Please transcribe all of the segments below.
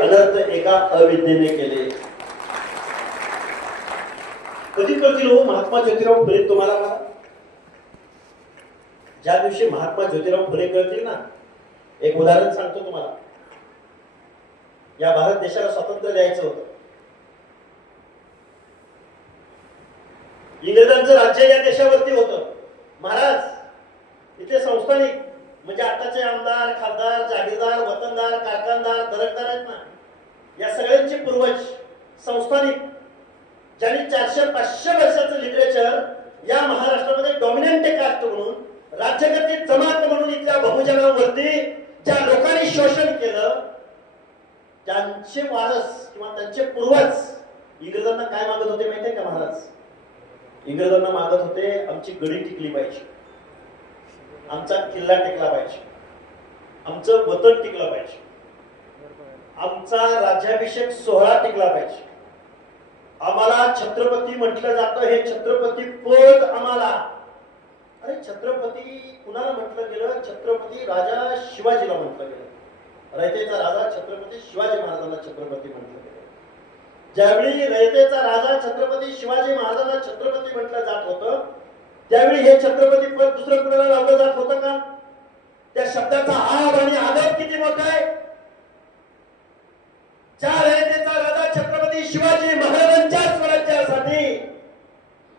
अनर्थ एका अविद्येने केले. कधी कळतील हो महात्मा ज्योतिराव फुले तुम्हाला? मला ज्या दिवशी महात्मा ज्योतिराव फुले कळतील ना, एक उदाहरण सांगतो तुम्हाला. या भारत देशाला स्वातंत्र्य द्यायचं होतं. इंग्रजांचं राज्य या देशावरती होतं. महाराज इथे संस्थानिक म्हणजे आताचे आमदार, खासदार, जागीरदार, वतनदार, कारखानदार, दरकदार आहेत ना, या सगळ्यांचे पूर्वज संस्थानिक ज्यांनी 400-500 वर्षाचं लिटरेचर या महाराष्ट्रामध्ये डॉमिनंट कास्ट म्हणून, राज्यगतीत जमात म्हणून इथल्या बहुजनांवरती ज्या लोकांनी शोषण केलं, त्यांचे वारस किंवा त्यांचे पूर्वज इंग्रजांना काय मागत होते माहितीये का महाराज? इंग्रजांना मागत होते आमची गडी टिकली पाहिजे, आमचा किल्ला टिकला पाहिजे, आमचं वतन टिकलं पाहिजे, आमचा राज्याभिषेक सोहळा टिकला पाहिजे, आम्हाला छत्रपती म्हटलं जातं, हे छत्रपती पद आम्हाला. अरे छत्रपती कुणाला म्हटलं गेलं? छत्रपती राजा शिवाजीला म्हटलं गेलं. रयतेचा राजा छत्रपती शिवाजी महाराजांना छत्रपती म्हटलं गेलं. ज्यावेळी रयतेचा राजा छत्रपती शिवाजी महाराजांना छत्रपती म्हटलं जात होतं, त्यावेळी हे छत्रपती पद दुसरं कुणाला लावलं जात होतं का? त्या शब्दाचा आद आणि आदर किती मोठा आहे. ज्या रयतेचा राजा छत्रपती शिवाजी महाराजांच्या स्वराज्यासाठी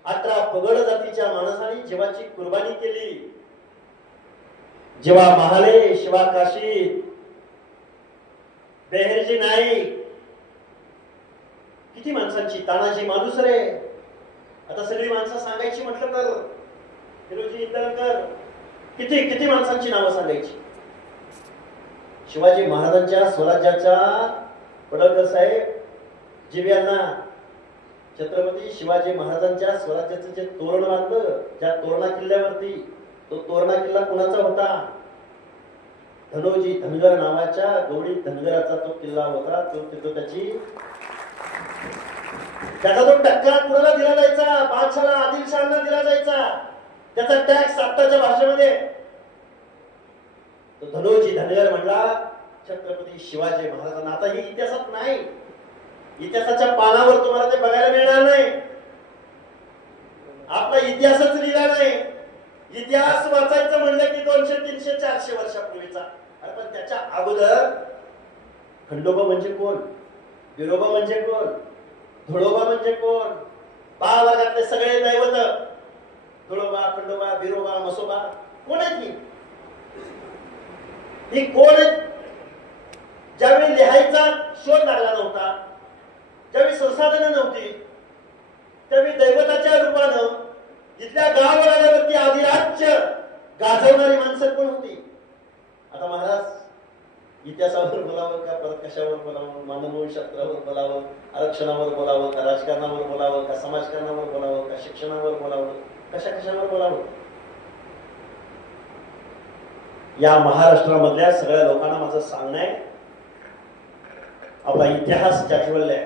18 पगड जातीच्या माणसांनी जीवाची कुर्बानी केली. जेव्हा महाले, शिवा काशी, बेहरजी नाईक, किती माणसांची, तानाजी मालुसरे, आता सगळी माणसं सांगायची म्हटलं तर हिरोजी इंदलकर, किती किती माणसांची नावं सांगायची. शिवाजी महाराजांच्या स्वराज्याच्या पडळकर साहेब जिव्यांना छत्रपती शिवाजी महाराजांच्या स्वराज्याचं जे तोरण बांधलं, ज्या तोरणा किल्ल्यावरती, तो तोरणा किल्ला कुणाचा होता? धनोजी धनगर नावाच्या गवळी धनगराचा तो किल्ला होता. तो त्याचा तो टक्का कुणाला दिला जायचा? बादशाला, आदिलशहांना दिला जायचा. त्याचा टॅक्स आत्ताच्या भाषेमध्ये तो धनोजी धनगर म्हणला छत्रपती शिवाजी महाराजांना. आता ही इतिहासात नाही, इतिहासाच्या पानावर तुम्हाला ते बघायला मिळणार नाही. आपला इतिहासच लिहिला नाही. इतिहास वाचायचं म्हणलं की 200, 300, 400 वर्षापूर्वीचा. पण त्याच्या अगोदर खंडोबा म्हणजे कोण? बिरोबा म्हणजे कोण? धुळोबा म्हणजे कोण? 12 वर्गातले सगळे दैवत धुळोबा, खंडोबा, बिरोबा, मसोबा कोण आहेत? ही कोण आहेत? ज्यावेळी लिहायचा शोध लागला नव्हता, ज्यावेळी संसाधनं नव्हती, त्यावेळी दैवताच्या रूपानं जिथल्या गाववाड्यावरती अधिराज्य गाजवणारी माणसं कोण होती? आता महाराज इतिहासावर बोलावं का परत कशावर बोलावं? मानवशास्त्रावर बोलावं, आरक्षणावर बोलावं का, राजकारणावर बोलावं का, समाजकारणावर बोलावं का, शिक्षणावर बोलावं, कशावर बोलावं? या महाराष्ट्रामधल्या सगळ्या लोकांना माझं सांगणं आहे, आपला इतिहास जाज्वल्य आहे,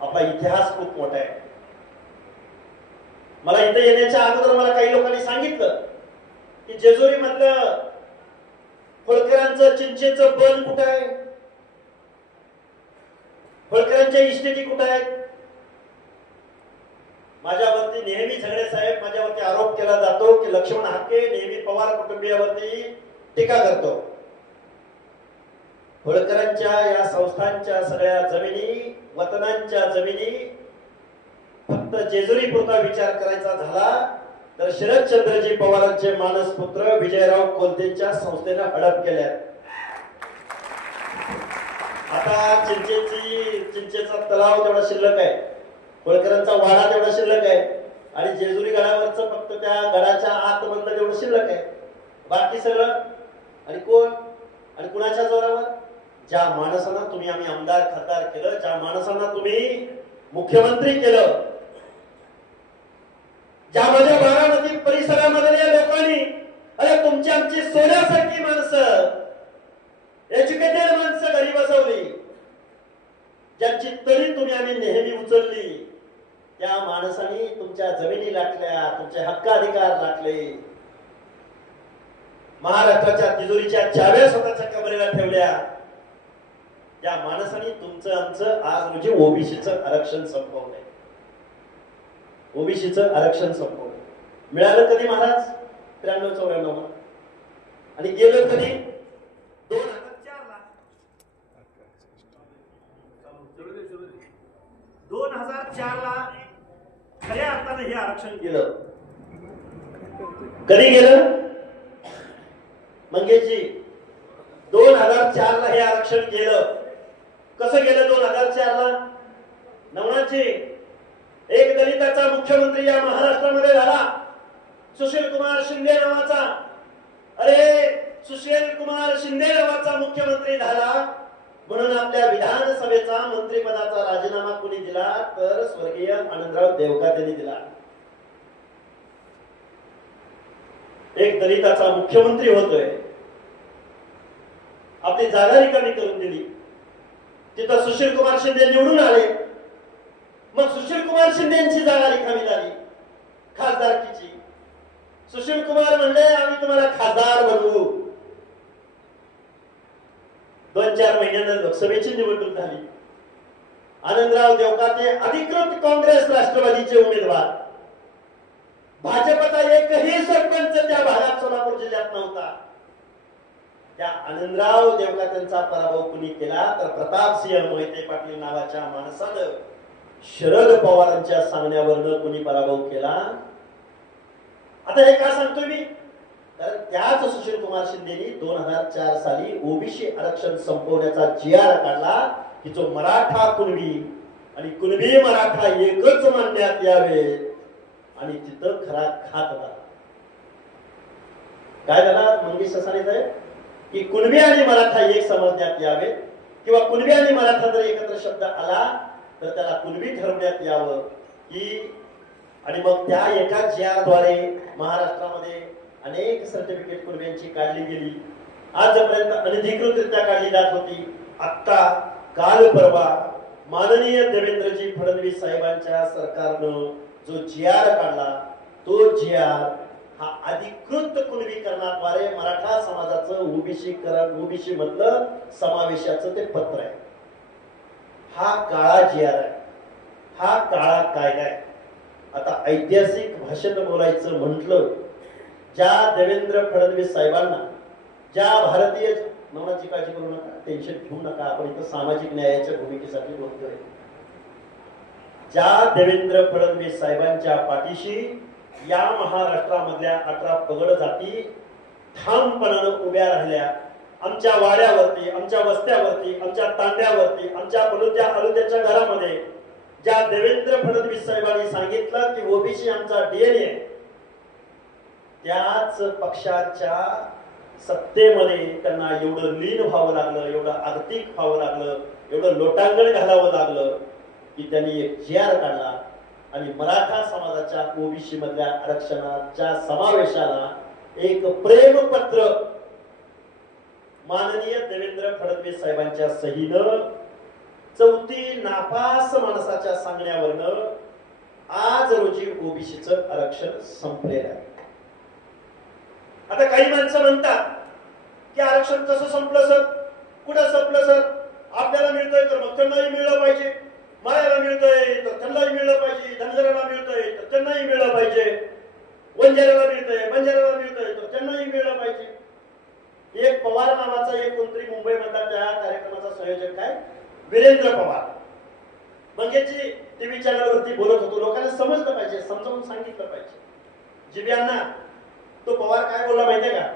आपला इतिहास खूप मोठा आहे. मला इथे येण्याच्या अगोदर मला काही लोकांनी सांगितलं की जेजुरी मधलं होळकरांचं चिंचेचं बन कुठं आहे, होळकरांच्या इस्टेटी कुठं आहेत. माझ्यावरती नेहमी झगडे साहेब, माझ्यावरती आरोप केला जातो की लक्ष्मण हाके नेहमी पवार कुटुंबियावरती टीका करतो. होळकरांच्या या संस्थांच्या सगळ्या जमिनी, वतनांच्या जमिनी फक्त जेजुरी पुरता विचार करायचा झाला तर शरदचंद्रजी पवारांचे मानसपुत्र विजयराव कोलतेच्या संस्थेने हडप केल्या. आता चिंचेचा तलाव तेवढा शिल्लक आहे, होळकरांचा वाडा तेवढा शिल्लक आहे, आणि जेजुरी गडावरचं फक्त त्या गडाच्या आतमधलं तेवढं शिल्लक आहे. बाकी सगळं आणि कोण आणि कुणाच्या जोरावर? ज्या माणसांना तुम्ही आम्ही आमदार खासदार केलं, ज्या माणसांना तुम्ही मुख्यमंत्री केलं, ज्या माझ्या बारामती परिसरामधल्या लोकांनी, अरे तुमची आमची सोन्यासारखी माणसं, एज्युकेटेड माणसं घरी बसवली, ज्यांची तरी तुम्ही आम्ही नेहमी उचलली, त्या माणसांनी तुमच्या जमिनी लाटल्या, तुमचे हक्क अधिकार लाटले, महाराष्ट्राच्या तिजोरीच्या चाव्या स्वतःच्या कबरेला ठेवल्या. त्या माणसाने तुमचं आमचं आज रोजी ओबीसीचं आरक्षण संपवलंय. ओबीसीचं आरक्षण संपवलं. मिळालं कधी महाराज? 93-94 आणि गेलं कधी? 2004ला. 2004ला खऱ्या अर्थाने हे आरक्षण गेलं. कधी गेलं मंगेशजी? 2004ला हे आरक्षण गेलं. कसं गेलं 2004ला? नवनाथजी, एक दलिताचा मुख्यमंत्री या महाराष्ट्रामध्ये झाला, सुशील कुमार शिंदे नावाचा. अरे सुशील कुमार शिंदे नावाचा मुख्यमंत्री झाला म्हणून आपल्या विधानसभेचा मंत्रिपदाचा राजीनामा कोणी दिला? तर स्वर्गीय आनंदराव देवकाते यांनी दिला. एक दलिताचा मुख्यमंत्री होतोय, आपली जागा रिकामी करून दिली, तिथं सुशील कुमार शिंदे निवडून आले. मग सुशील कुमार शिंदे यांची जागा रिकामी झाली खासदारकीची. सुशील कुमार म्हणले आम्ही तुम्हाला खासदार बनवू. 2-4 महिन्यानं लोकसभेची निवडणूक झाली. आनंदराव देवकाते अधिकृत काँग्रेस राष्ट्रवादीचे उमेदवार. भाजपचा एकही सरपंच त्या भागात सोलापूर जिल्ह्यात नव्हता. त्या आनंदराव देवकातेंचा पराभव कुणी केला? तर प्रतापसिंह मोहिते पाटील नावाच्या माणसानं शरद पवारांच्या सांगण्यावरनं कोणी पराभव केला? आता हे का सांगतोय मी? कारण त्याच सुशील कुमार शिंदेनी 2004 साली ओबीसी आरक्षण संपवण्याचा GR काढला की जो मराठा कुणबी आणि कुणबी मराठा एकच मानण्यात यावे आणि तिथं खरा खात होता. काय झाला मंगेश ससाने साहेब? की कुणबी आणि मराठा एक समजण्यात यावे किंवा कुणबी आणि मराठा जर एकत्र शब्द आला तर त्याला कुणबी ठरवण्यात यावं की. आणि मग त्या एका GR द्वारे महाराष्ट्रामध्ये अनेक सर्टिफिकेट कुणब्यांची काढली गेली. आजपर्यंत अनधिकृतरित्या काढली जात होती. आता काल परवा माननीय देवेंद्रजी फडणवीस साहेबांच्या सरकारनं जो GR काढला तो GR हा अधिकृत कुणबीकरणाद्वारे मराठा समाजाचं ओबीसी मधलं समावेशाचं ते पत्र आहे. हा काळा GR आहे, हा काळा कायदा आहे. आता ऐतिहासिक भाषेत बोलायचं म्हटलं, ज्या देवेंद्र फडणवीस साहेबांना, ज्या भारतीय नवनाची काळजी करू नका, टेन्शन घेऊ नका, आपण इथं सामाजिक न्यायाच्या भूमिकेसाठी बोलतोय. ज्या देवेंद्र फडणवीस साहेबांच्या पाठीशी या महाराष्ट्रामधल्या 18 पगड जाती ठामपणानं उभ्या राहिल्या. आमच्या वाड्यावरती, आमच्या वस्त्यावरती, आमच्या तांड्यावरती, आमच्या अलुत्याच्या घरामध्ये ज्या देवेंद्र फडणवीस साहेबांनी सांगितलं की ओबीसी आमचा DNA आहे, त्याच पक्षाच्या सत्तेमध्ये त्यांना एवढं लीन व्हावं लागलं, एवढं आर्थिक व्हावं लागलं, एवढं लोटांगण घालावं लागलं की त्यांनी एक GR काढला आणि मराठा समाजाच्या ओबीसी मधल्या आरक्षणाच्या समावेशाला एक प्रेमपत्र माननीय देवेंद्र फडणवीस साहेबांच्या सहीनं 34 नापास माणसाच्या सांगण्यावरनं आज रोजी ओबीसीचं आरक्षण संपलेलं आहे. आता काही माणसं म्हणतात की आरक्षण कसं संपलं सर, कुठं संपलं सर? आपल्याला मिळतंय तर मग त्यांनाही मिळलं पाहिजे, मायाला मिळतंय तर त्यांनाही मिळलं पाहिजे, धनगराला मिळतंय तर त्यांनाही मिळलं पाहिजे, वंजाराला मिळतंय, बंजाराला मिळतंय तर त्यांनाही मिळलं पाहिजे. एक पवार नावाचा एक कोणतरी मुंबईमधला त्या कार्यक्रमाचा संयोजक काय वीरेंद्र पवार मंगेशजी टीव्ही चॅनलवरती बोलत होतो. लोकांना समजलं पाहिजे, समजावून सांगितलं पाहिजे. जिब्यांना तो पवार काय बोलला माहितीये का?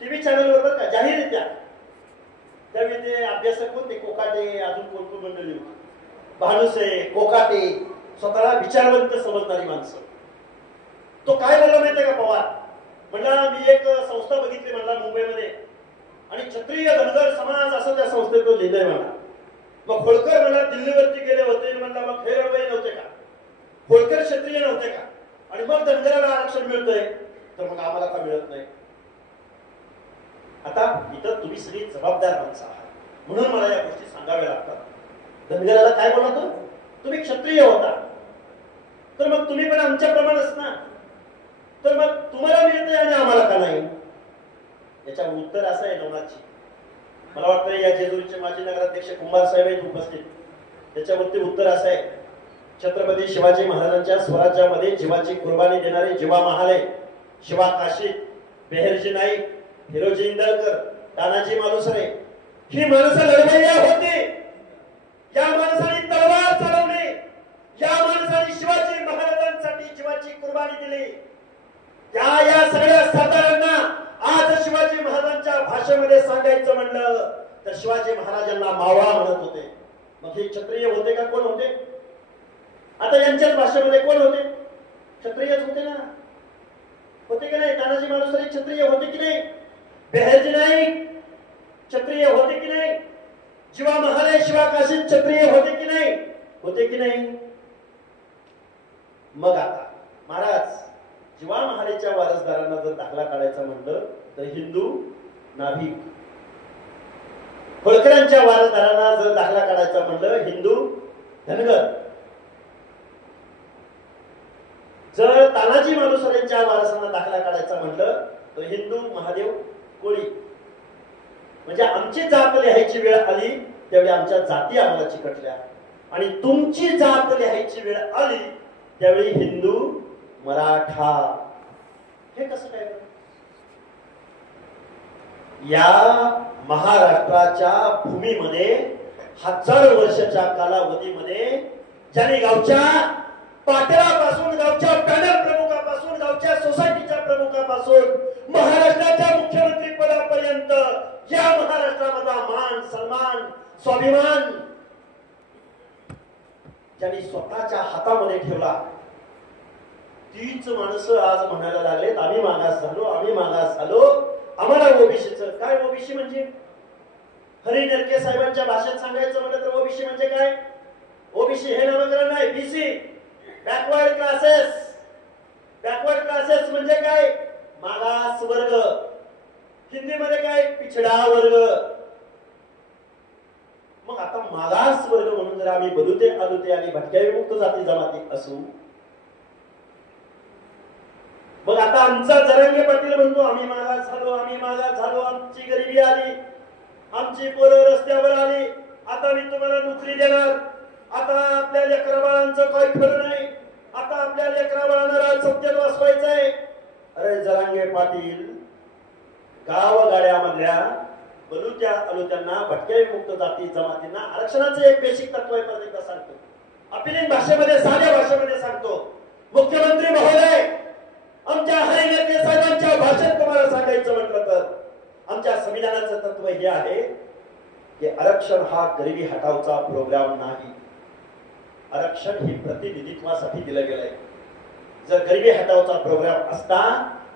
टीव्ही चॅनलवर बरं का, जाहीररित्या. त्यावेळी ते अभ्यासक होते, कोकाटे, अजून कोण कोण मंडळी होती, भानुसे, कोकाटे, स्वतःला विचारवंत समजणारी माणसं. तो काय बोलला माहितीये का पवार? म्हणला मी एक संस्था बघितली म्हणला मुंबईमध्ये आणि क्षत्रिय धनगर समाज असं त्या संस्थेतून लिहिलंय म्हणा. मग होळकर म्हणला दिल्लीवरती गेले होते म्हणला, मग हे रडवई नव्हते का? होळकर क्षत्रिय नव्हते का? आणि मग धनगराला आरक्षण मिळतंय तर मग आम्हाला का मिळत नाही? आता इथं तुम्ही सगळी जबाबदार माणसं आहात म्हणून मला या गोष्टी सांगाव्या लागतात. धनगराला काय बोलला तो? तुम्ही क्षत्रिय होता तर मग तुम्ही पण आमच्याप्रमाणेच ना, तर मग तुम्हाला मिळतंय आणि आम्हाला का नाही? याच्या उत्तर असं आहे नवनाथजी, मला वाटतं या जेजुरीचे माजी नगराध्यक्ष कुंभार साहेब आहेत उपस्थित. त्याच्यावरती उत्तर असं आहे, छत्रपती शिवाजी महाराजांच्या स्वराज्यामध्ये जीवाची कुर्बानी देणारे जीवा महाले, शिवा काशीद, बेहरजी नाईक, हिरोजी इंदलकर, तानाजी मालुसरे ही माणसं लढवय्या होती. या माणसाने तलवार चालवली, या माणसाने शिवाजी महाराजांसाठी जीवाची कुर्बानी दिली. या सगळ्या सरदारांना आज शिवाजी महाराजांच्या भाषेमध्ये सांगायचं म्हणलं तर शिवाजी महाराजांना मावळा म्हणत होते. मग हे क्षत्रिय होते का कोण होते? आता यांच्याच भाषेमध्ये कोण होते? क्षत्रियच होते ना, होते की नाही? तानाजी मालुसरे क्षत्रिय होते की नाही? बेहरजी नाईक क्षत्रिय होते की नाही? जीवा महाले, शिवा काशीद क्षत्रिय होते की नाही? होते की नाही? मग आता महाराज जीवा महालेच्या वारसदारांना जर दाखला काढायचा म्हणलं तर हिंदू नाभिक, होळकरांच्या वारसदारांना जर दाखला काढायचा म्हणलं हिंदू धनगर, जर तानाजी मालुसरेंच्या वारसांना दाखला काढायचा म्हणलं तर हिंदू महादेव कोळी. म्हणजे आमची जात लिहायची वेळ आली त्यावेळी आमच्या जाती आम्हाला चिकटल्या, आणि तुमची जात लिहायची वेळ आली त्यावेळी हिंदू मराठा. हे कसं काय? या महाराष्ट्राच्या भूमीमध्ये हजारो वर्षाच्या कालावधीमध्ये ज्यांनी गावच्या पाटलापासून, गावच्या पॅनल प्रमुखापासून, गावच्या सोसायटीच्या प्रमुखापासून महाराष्ट्राच्या मुख्यमंत्री पदापर्यंत या महाराष्ट्रामधला मान सन्मान स्वाभिमान ज्यांनी स्वतःच्या हातामध्ये ठेवला, तीच माणसं आज म्हणायला लागलेत आम्ही मागास झालो, आम्ही मागास झालो. आम्हाला ओबीसीचं काय? ओबीसी म्हणजे हरी नरके साहेबांच्या भाषेत सांगायचं म्हटलं तर ओबीसी म्हणजे काय? ओबीसी हे नामकरण नाही, BC backward classes. Backward classes म्हणजे काय? मागास वर्ग. हिंदीमध्ये काय? पिछडा वर्ग. मग आता मागास वर्ग म्हणून जर आम्ही बलुते आलुते आणि भटक्या विमुक्त जाती जमाती असू, मग आता आमचा जरांगे पाटील म्हणतो आम्ही मागास झालो, आम्ही मागास झालो, आमची गरिबी आली, आमची पोरं रस्त्यावर आली, आता मी तुम्हाला नोकरी देणार, आता आपल्या लेकरा बाळांचं काही खरं नाही, आता आपल्या लेकरा बाळांना सत्यात वाचवायचंय. अरे जरांगे पाटील, गावगाड्यामधल्या बलुत्या अलुत्यांना, भटक्या विमुक्त जाती जमातींना आरक्षणाचं एक बेसिक तत्व आहे. सांगतो अपिलिंग भाषेमध्ये, साध्या भाषेमध्ये सांगतो. मुख्यमंत्री महोदय, आमच्या हरी नरके साहेबांच्या भाषेत तुम्हाला सांगायचं म्हटलं तर आमच्या संविधानाचं तत्व हे आहे की आरक्षण हा गरिबी हटावचा प्रोग्राम नाही. आरक्षण ही प्रतिनिधित्वासाठी दिलं गेलंय. जर गरिबी हटावचा प्रोग्राम असता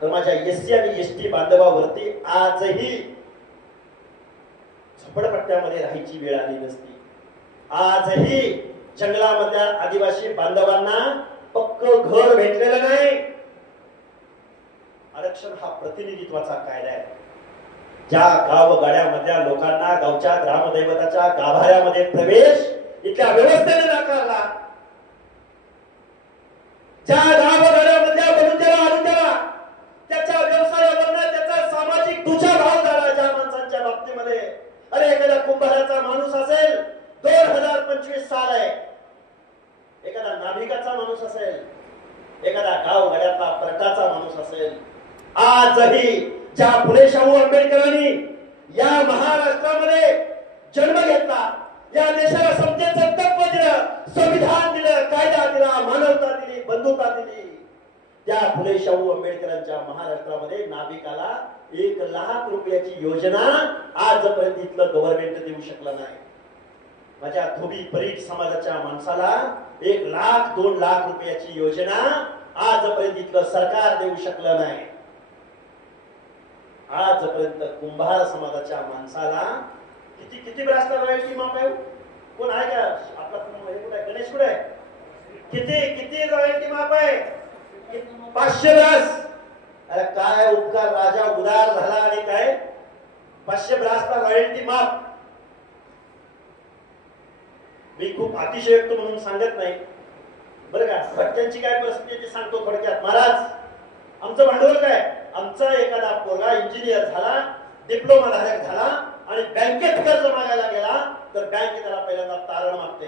तर माझ्या एससी आणि एसटी बांधवावरती आजही झोपडपट्ट्यामध्ये राहायची वेळ आली नसती. आजही जंगलामधल्या आदिवासी बांधवांना पक्क घर भेटलेलं नाही. आरक्षण हा प्रतिनिधित्वाचा कायदा आहे. ज्या गावगाड्यामधल्या लोकांना गावच्या ग्रामदैवताच्या गाभाऱ्यामध्ये प्रवेश इथल्या व्यवस्थेने नाकारला, ज्या गावगाड्यामधल्या बलुत्याला अलुत्याला त्याच्या व्यवसायावरनं त्याचा सामाजिक दुजाभाव झाला ज्या माणसांच्या बाबतीमध्ये. अरे एखादा कुंभाराचा माणूस असेल, 2025 साल आहे, एखादा नाभिकाचा माणूस असेल, एखादा गावगाड्यातला परटाचा माणूस असेल, आजही ज्या फुले शाहू आंबेडकरांनी या महाराष्ट्रामध्ये जन्म घेतला, या देशाला समतेचं तत्व दिलं, संविधान दिलं, कायदा दिला, मानवता दिली, बंधुता दिली, त्या फुले शाहू आंबेडकरांच्या महाराष्ट्रामध्ये नाभिकाला 1 लाख रुपयाची योजना आजपर्यंत इथलं गव्हर्नमेंट देऊ शकलं नाही. माझ्या धोबी परीट समाजाच्या माणसाला 1 लाख 2 लाख रुपयाची योजना आजपर्यंत इथलं सरकार देऊ शकलं नाही. आजपर्यंत कुंभार समाजाच्या माणसाला किती ब्रासला रॉयल्टी माफ आहे? कोण आहे का? आपला कुठे गणेश कुठे आहे? किती रॉयल्टी माफ आहे? 500 ब्रास. अरे काय उपकार, राजा उदार झाला आणि काय 500 ब्रासला रॉयल्टी माफ. मी खूप अतिशयोक्त म्हणून सांगत नाही बरं का. भटक्यांची काय परिस्थिती ते सांगतो थोडक्यात. महाराज, आमचं भांडवल काय? आमचा एखादा पोरगा इंजिनियर झाला, डिप्लोमा धारक झाला आणि बँकेत कर्ज मागायला गेला तर बँक त्याला पहिल्यांदा तारण मागते.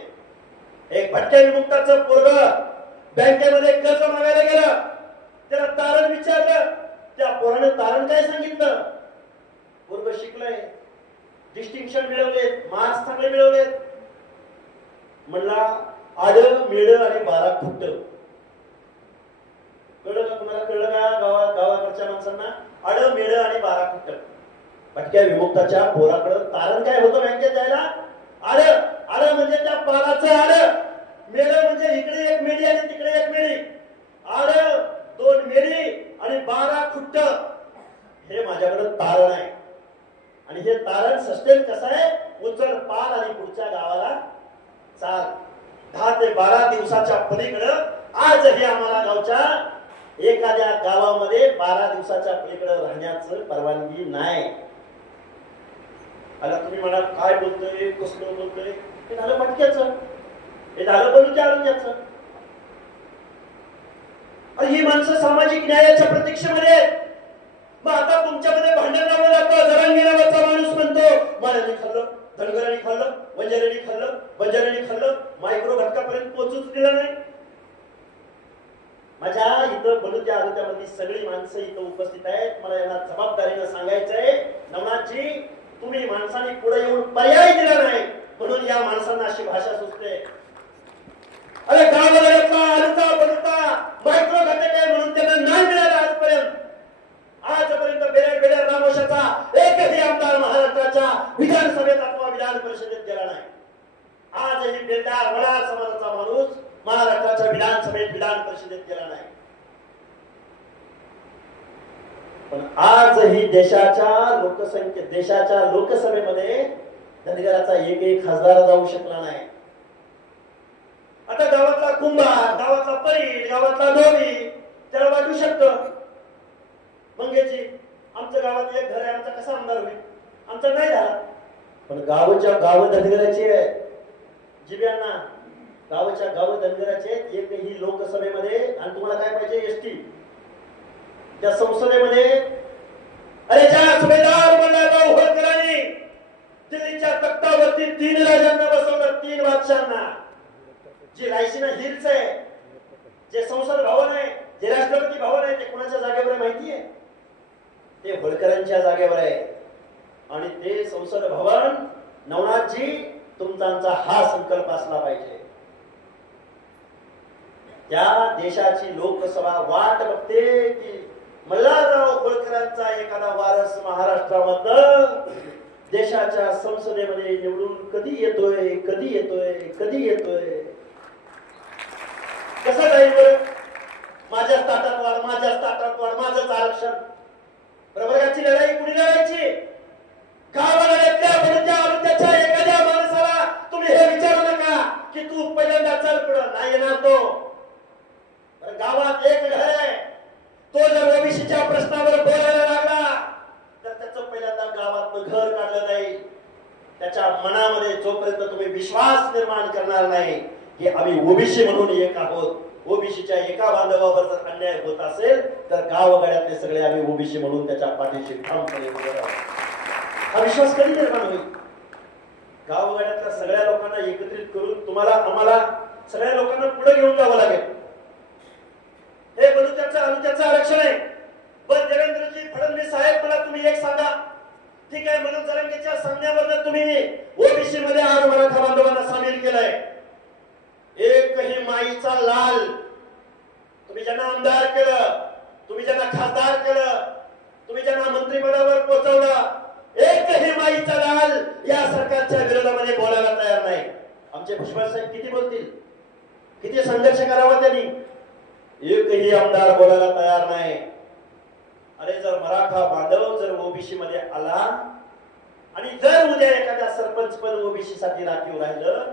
एक भटक्या विमुक्ताचं पोरग बँकेमध्ये कर्ज मागायला गेलं, त्याला तारण विचारलं, त्या पोराने तारण काय सांगितलं? पोरग शिकलंय, डिस्टिंक्शन मिळवले, मार्क्स चांगले मिळवले, म्हणला आड मेळ आणि 12 फुट. कळलं का तुम्हाला? कळलं का गावाकडच्या माणसांना? आड मेळ आणि 12 फुट. भटक्या विमुक्ताच्या पोराकडे तारण काय होतं बँकेत द्यायला? आड. आड म्हणजे त्या पालाचं आड, मेळ म्हणजे इकडे एक मेढी आणि तिकडे एक मेढी. आड 2 मेढी आणि 12 फुट हे माझ्याकडे तारण आहे. आणि हे तारण सस्टेन कसं आहे? उचल पाल आणि पुढच्या गावाला चाल. 10 ते 12 दिवसाच्या पलीकडं आजही आम्हाला गावच्या एखाद्या गावामध्ये 12 दिवसाच्या पलीकडे राहण्याचं परवानगी नाही. आता तुम्ही म्हणा काय बोलतोय, कसलं बोलतोय? हे झालं भटक्याचं, हे झालं बलूच्या आरोग्याचं. ही माणसं सामाजिक न्यायाच्या प्रतीक्षेमध्ये. मग आता तुमच्यामध्ये भांडण लावलं जातं. जरांगी नावाचा माणूस म्हणतो माळ्यांनी खाल्लं, धनगरांनी खाल्लं, वंजारांनी खाल्लं, बंजारांनी खाल्लं, मायक्रो घटकापर्यंत पोहोचूच दिलं नाही. माझ्या इथं बलूच्या आरोग्यामधली सगळी माणसं इथं उपस्थित आहेत. मला यांना जबाबदारीनं सांगायचंय, नवनाथजी तुम्ही माणसांनी पुढे येऊन पर्याय दिला नाही म्हणून या माणसांना अशी भाषा सुचते. अरे गावाला आलता बलता मायक्रो घटक आहे म्हणून त्यांना नाही मिळाला आजपर्यंत. आजपर्यंत बेड्या रामोशाचा एकही आमदार महाराष्ट्राच्या विधानसभेत अथवा विधान परिषदेत गेला नाही. आजही बेलदार वडार समाजाचा माणूस महाराष्ट्राच्या विधानसभेत विधान परिषदेत गेला नाही. पण आजही देशाच्या लोकसभेमध्ये धनगराचा एक खासदार जाऊ शकला नाही. आता गावातला कुंभार, गावातला परीट, गावातला धोबी त्याला वाटू शकतं मंगेची आमच्या गावात एक घर आहे, आमचा कसा आमदार होईल? आमचा नाही झाला. पण गावच्या गाव धनगराचे जिब्यांना गावच्या गाव धनगराचे एकही लोकसभेमध्ये. आणि तुम्हाला काय पाहिजे? एसटी त्या संसदेमध्ये. अरे ज्या सुभेदार मल्हारराव होळकरांनी दिल्लीच्या तख्तावरती 3 राजांना बसवलं, 3 बादशाहांना. जे रायसीना हिल्स आहे, जे संसद भवन आहे, जे राष्ट्रपती भवन आहे, ते कोणाच्या जागेवर आहे माहिती आहे? ते होळकरांच्या जागेवर आहे. आणि ते संसद भवन नवनाथजी तुमचा हा संकल्प असला पाहिजे. त्या देशाची लोकसभा वाट बघते की मल्हारराव होळकरांचा एखादा वारस महाराष्ट्रामधनं देशाच्या संसदेमध्ये निवडून कधी येतोय, कधी येतोय, कधी येतोय. कसं जाईल बरं? माझ्याच ताटात वाढ, माझ्याच ताटात वाढ, माझंच आरक्षण. प्रवर्गाची लढाई कुणी लढायची? गावाला आरोग्याच्या एखाद्या माणसाला तुम्ही हे विचारू नका की तू पहिल्यांदा चल पुढं. नाही येणार तो. गावात एक घर आहे, तो जर ओबीसीच्या प्रश्नावर बोलायला लागला तर त्याचं पहिल्यांदा गावातलं घर काढलं जाईल. त्याच्या मनामध्ये जोपर्यंत तुम्ही विश्वास निर्माण करणार नाही की आम्ही ओबीसी म्हणून एक आहोत, ओबीसीच्या एका बांधवावर जर अन्याय होत असेल तर गावगाड्यातले सगळे आम्ही ओबीसी म्हणून त्याच्या पाठीशी ठामपणे उभे राहू. हा विश्वास कधी निर्माण होईल? गावगाड्यातल्या सगळ्या लोकांना एकत्रित करून तुम्हाला आम्हाला सगळ्या लोकांना पुढे घेऊन जावं लागेल. हे अनुत्याचं आरक्षण आहे. पण देवेंद्रजी फडणवीस साहेब मला तुम्ही एक सांगा, ठीक आहे मनोज जरांगेच्या सांगण्यावरनं तुम्ही ओबीसी मध्ये आज मराठा बांधवांना सामील केलंय. एकही माईचा लाल तुम्ही ज्यांना आमदार केलं, तुम्ही ज्यांना खासदार केलं, तुम्ही ज्यांना मंत्रिपदावर पोहोचवलं, एकही माईचा लाल या सरकारच्या विरोधामध्ये बोलायला तयार नाही. आमचे भुजबळ साहेब किती बोलतील, किती संघर्ष करावा त्यांनी, एकही आमदार बोलायला तयार नाही. अरे जर मराठा बांधव जर ओबीसी मध्ये आला आणि जर उद्या एखाद्या सरपंच पद ओबीसी साठी राखीव राहिलं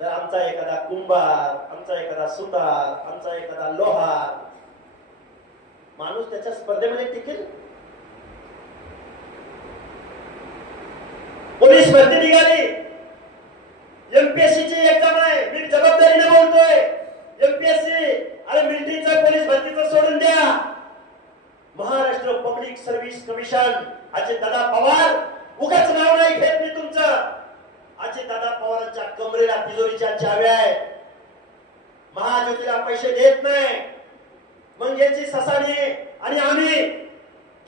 तर आमचा एखादा कुंभार, आमचा एखादा सुतार, आमचा एखादा लोहार माणूस त्याच्या स्पर्धेमध्ये टिकेल? पोलीस भरती निघाली, एमपीएससी ची एक्झाम आहे, मी जबाबदारीने बोलतोय. एमपीएससी अरे मिलिटरीचं पोलीस भरतीचं सोडून द्या. Maharashtra public service commission Ajitdada Pawar उगाच नाव नाही घेत मी तुमचं. अजितदादा पवारांच्या कमरेला तिजोरीच्या चाव्या आहेत. महाज्योतीला पैसे देत नाही. मंगेची ससाणी आणि आम्ही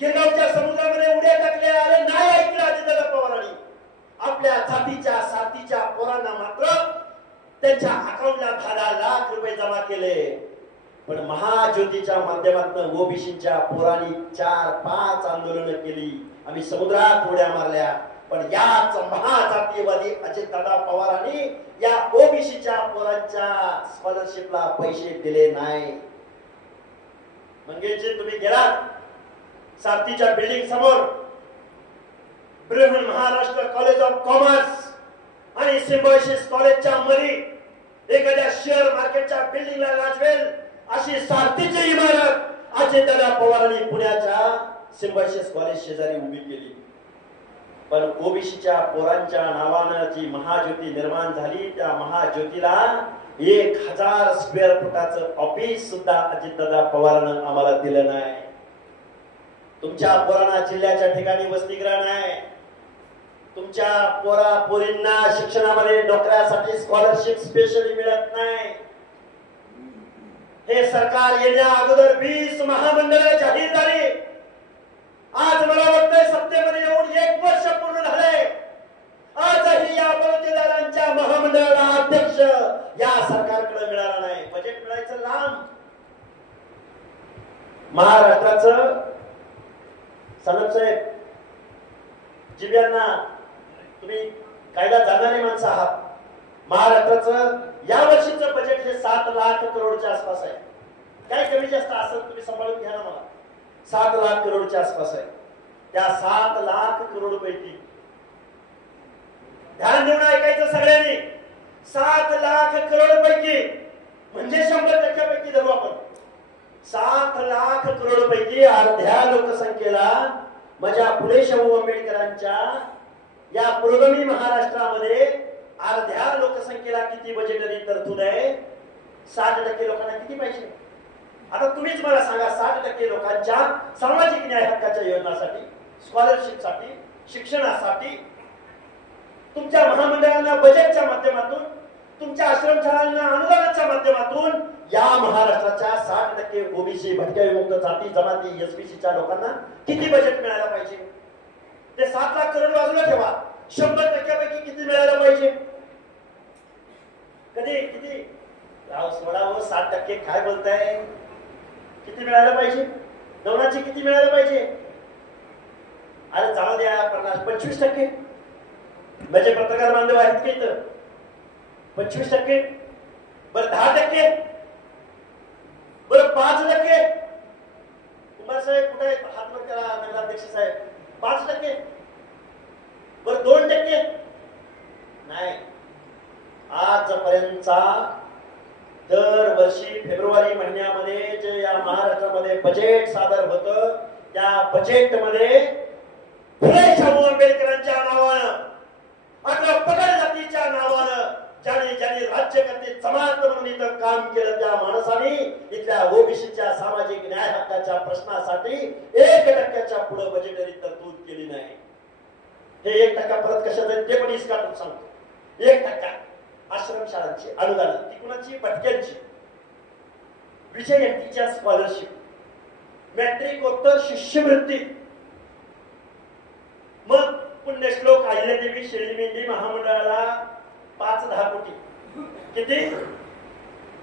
गिरगावच्या समुद्रामध्ये उड्या टाकल्या. अरे नाही ऐकलं अजितदादा पवारांनी. आपल्या जातीच्या साथीच्या पोरांना मात्र त्यांच्या अकाउंटला 10 लाख रुपये जमा केले. पण महाज्योतीच्या माध्यमातून ओबीसीच्या पोरांनी 4-5 आंदोलनं केली. आम्ही समुद्रात उड्या मारल्या. पण याच महाजातीयवादी अजितदादा पवारांनी या ओबीसीच्या पोरांच्या स्कॉलरशिपला पैसे दिले नाही. मंगेशजी तुम्ही गेलात सारथीच्या बिल्डिंग समोर Brihan Maharashtra college of commerce आणि सिम्बायोसिस कॉलेजच्या मध्ये एखाद्या शेअर मार्केटच्या बिल्डिंगला लाजवेल अशी सारथीची इमारत अजितदादा पवारांनी पुण्याच्या सिम्बायोसिस कॉलेज शेजारी उभी केली. पण ओबीसीच्या पोरांच्या नावानं जी महाज्योती निर्माण झाली त्या महाज्योतीला 1000 स्क्वेअर फुटाचं ऑफिस सुद्धा अजितदादा पवारांना आम्हाला दिलं नाही. तुमच्या पोरांना जिल्ह्याच्या ठिकाणी वसतिगृह नाही. तुमच्या पोरींना शिक्षणामध्ये नोकऱ्यासाठी स्कॉलरशिप स्पेशली मिळत नाही. हे सरकार येण्या अगोदर 20 महामंडळ जाहीर झाली. आज मला वाटतंय सत्तेमध्ये येऊन 1 वर्ष पूर्ण झाले. आजही या बलुतेदारांच्या महामंडळाला अध्यक्ष या सरकारकडे मिळाला नाही. बजेट मिळायचं लांब. महाराष्ट्राचं सानप साहेब जिब्यांना तुम्ही कायदा जाणणारी माणसं आहात. महाराष्ट्राचं या वर्षीचं बजेट हे 7 लाख करोडच्या आसपास आहे. काय कमी जास्त असं तुम्ही सांभाळून घ्या ना. मला 7 लाख करोडच्या आसपास आहे. त्या 7 लाख करोड पैकी ध्यान देऊन ऐकायचं सगळ्यांनी. 7 लाख करोड पैकी म्हणजे 100% पैकी धरू आपण. 7 लाख करोड पैकी अर्ध्या लोकसंख्येला माझ्या फुले शाहू आंबेडकरांच्या या पुरोगामी महाराष्ट्रामध्ये अर्ध्या लोकसंख्येला किती बजेटरी तरतूद आहे? 60% लोकांना किती पाहिजे? आता तुम्हीच मला सांगा. 60% लोकांच्या सामाजिक न्याय हक्काच्या योजनासाठी, स्कॉलरशिपसाठी, शिक्षणासाठी तुमच्या महामंडळांना बजेटच्या माध्यमातून, तुमच्या आश्रमशाळांना अनुदानाच्या माध्यमातून या महाराष्ट्राच्या 60% ओबीसी, भटक्या विमुक्त जाती जमाती, एसबीसीच्या लोकांना किती बजेट मिळायला पाहिजे? ते 7 लाख करोड बाजूला ठेवा. 100% पैकी किती मिळायला पाहिजे? कधी किती राव सोडावं. 7% काय बोलताय? किती मिळायला पाहिजे? नवनाची किती मिळायला पाहिजे? अरे जाऊ द्या 25%. म्हणजे पत्रकार बांधव आहेत का इथं? 25%. बरं 10%. बरं 5%. कुमार साहेब कुठे हात वर करा. नगराध्यक्ष साहेब 5%. बरं 2%. नाही. आजपर्यंतचा दरवर्षी फेब्रुवारी महिन्यामध्ये जे या महाराष्ट्रामध्ये बजेट सादर होतं त्या बजेटमध्ये फुले शाहू आंबेडकरांच्या नावानं, आपल्या पगड जातीच्या नावानं ज्याने ज्याने राज्यकर्ते जमात म्हणून इथं काम केलं त्या माणसाने इथल्या ओबीसीच्या सामाजिक न्याय हक्काच्या प्रश्नासाठी 1% पुढे बजेटरी तरतूद केली नाही. हे 1% परत कशात आहे ते पण इसकाटून सांगतो. 1% आश्रमशाळांची अनुदान, ती कुणाची? भटक्यांची. विजयंतीच्या स्कॉलरशिप, मॅट्रिकोत्तर शिष्यवृत्ती, मग पुण्यश्लोक अहिल्यादेवी शिर्डी महामंडळाला 5-10 कोटी. किती?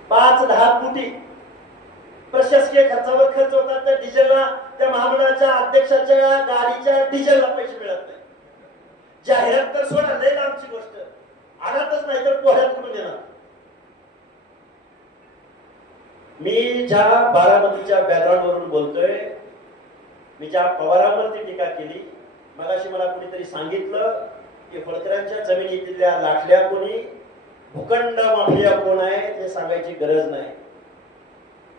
5-10 कोटी प्रशासकीय खर्चावर खर्च होतात. त्या डिझेलला, त्या महामंडळाच्या अध्यक्षाच्या गाडीच्या डिझेलला पैसे मिळत नाही. जाहिरात तर सोडा, लय लांबची गोष्ट. आणातच नाही तर पोह्यात कुठून येणार? मी ज्या बारामतीच्या बॅकग्राऊंड वरून बोलतोय, मी ज्या पवारांवरती टीका केली, मगाशी मला कुणीतरी सांगितलं की होळकरांच्या जमिनीतल्या लाटल्या कोणी, भूखंड माफिया कोण आहे ते सांगायची गरज नाही.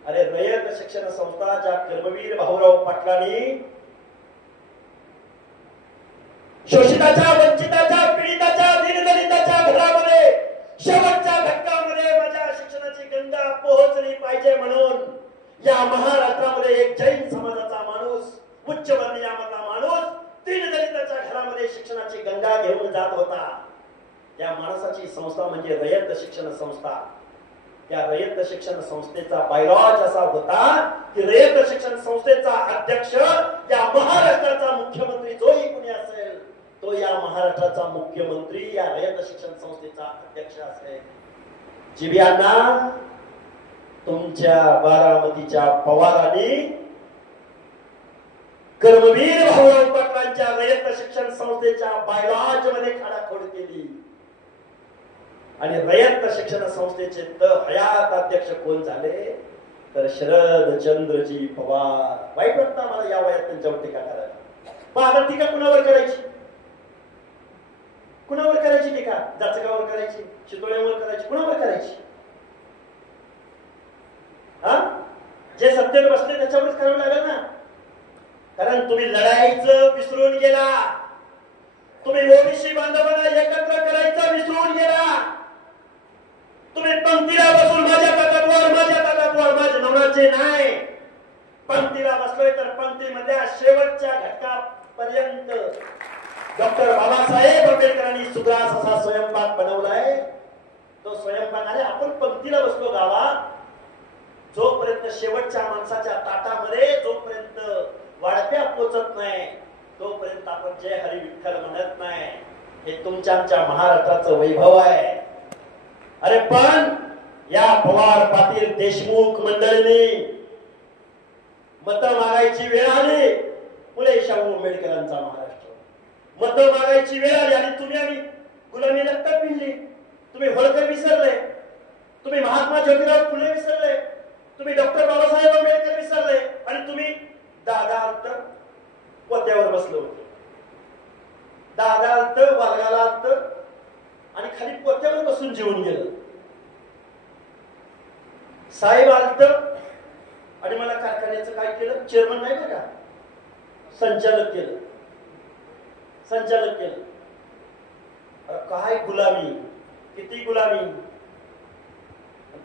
अरे रयत शिक्षण संस्था ज्या कर्मवीर भाऊराव पाटलांनी शोषिताच्या, वंचिताच्या, पीडिताच्या, दीनदलिताच्या घरामध्ये शेवटच्या घटकामध्ये माझ्या शिक्षणाची गंगा पोहोचली पाहिजे म्हणून या महाराष्ट्रामध्ये एक जैन समाजाचा माणूस, उच्च वर्णीयामधला माणूस, दीनदलित प्रत्येकाच्या घरामध्ये शिक्षणाची गंगा घेऊन जात होता, त्या माणसाची संस्था म्हणजे रयत शिक्षण संस्था. त्या रयत शिक्षण संस्थेचा बायलॉज असा होता की रयत शिक्षण संस्थेचा अध्यक्ष या महाराष्ट्राचा मुख्यमंत्री जोही कोणी असेल तो या महाराष्ट्राचा मुख्यमंत्री या रयत शिक्षण संस्थेचा अध्यक्ष असेल. जिबियांना तुमच्या बारामतीच्या पवारांनी कर्मवीर भाऊराव पाटलांच्या रयत शिक्षण संस्थेच्या बायलॉज मध्ये खाडाखोड केली आणि रयत शिक्षण संस्थेचे हयात अध्यक्ष कोण झाले तर शरदचंद्रजी पवार. वाईट वाटतं मला या वयात त्यांच्यावर टीका करायला. पण आता टीका कुणावर करायची? कुणावर करायची टीका? जाचकावर करायची, चितोळ्यावर करायची, कुणावर करायची? हा, जे सत्तेवर बसले त्याच्यावरच करावं लागेल ना. कारण तुम्ही लढायचं विसरून गेला, तुम्ही ओबीसी बांधवांना एकत्र करायचं विसरून गेला, तुम्ही पंक्तीला बसून माझ्या ताटावर माझ्या नवनाचे नाही. पंक्तीला बसलोय तर पंक्तीमध्ये शेवटच्या घटकापर्यंत डॉक्टर बाबासाहेब आंबेडकरांनी सुग्रास असा स्वयंपाक बनवलाय. तो स्वयंपाक आहे. आपण पंक्तीला बसलो गावात, जोपर्यंत शेवटच्या माणसाच्या ताटामध्ये जोपर्यंत वाढप्या पोचत नाही तोपर्यंत आपण जय हरी विठ्ठल म्हणत नाही. हे तुमच्या आमच्या महाराष्ट्राचं वैभव आहे. अरे पण या पवार पाटील देशमुख मंडळींनी मत मागायची वेळ आली. फुले शाहू आंबेडकरांचा महाराष्ट्र मत मागायची वेळ आली आणि तुम्ही आम्ही गुलामी रक्त पिळली. तुम्ही होळकर विसरले, तुम्ही महात्मा ज्योतिराव फुले विसरले, तुम्ही डॉक्टर बाबासाहेब आंबेडकर विसरले आणि तुम्ही दादा पोत्यावर बसलो होते. दादा वालगाला आणि खाली पोत्यावर बसून जेवून गेलं. साहेब आलत आणि मला कारखान्याचं काय केलं, चेअरमन नाही का, संचालक केलं. काय गुलामी, किती गुलामी.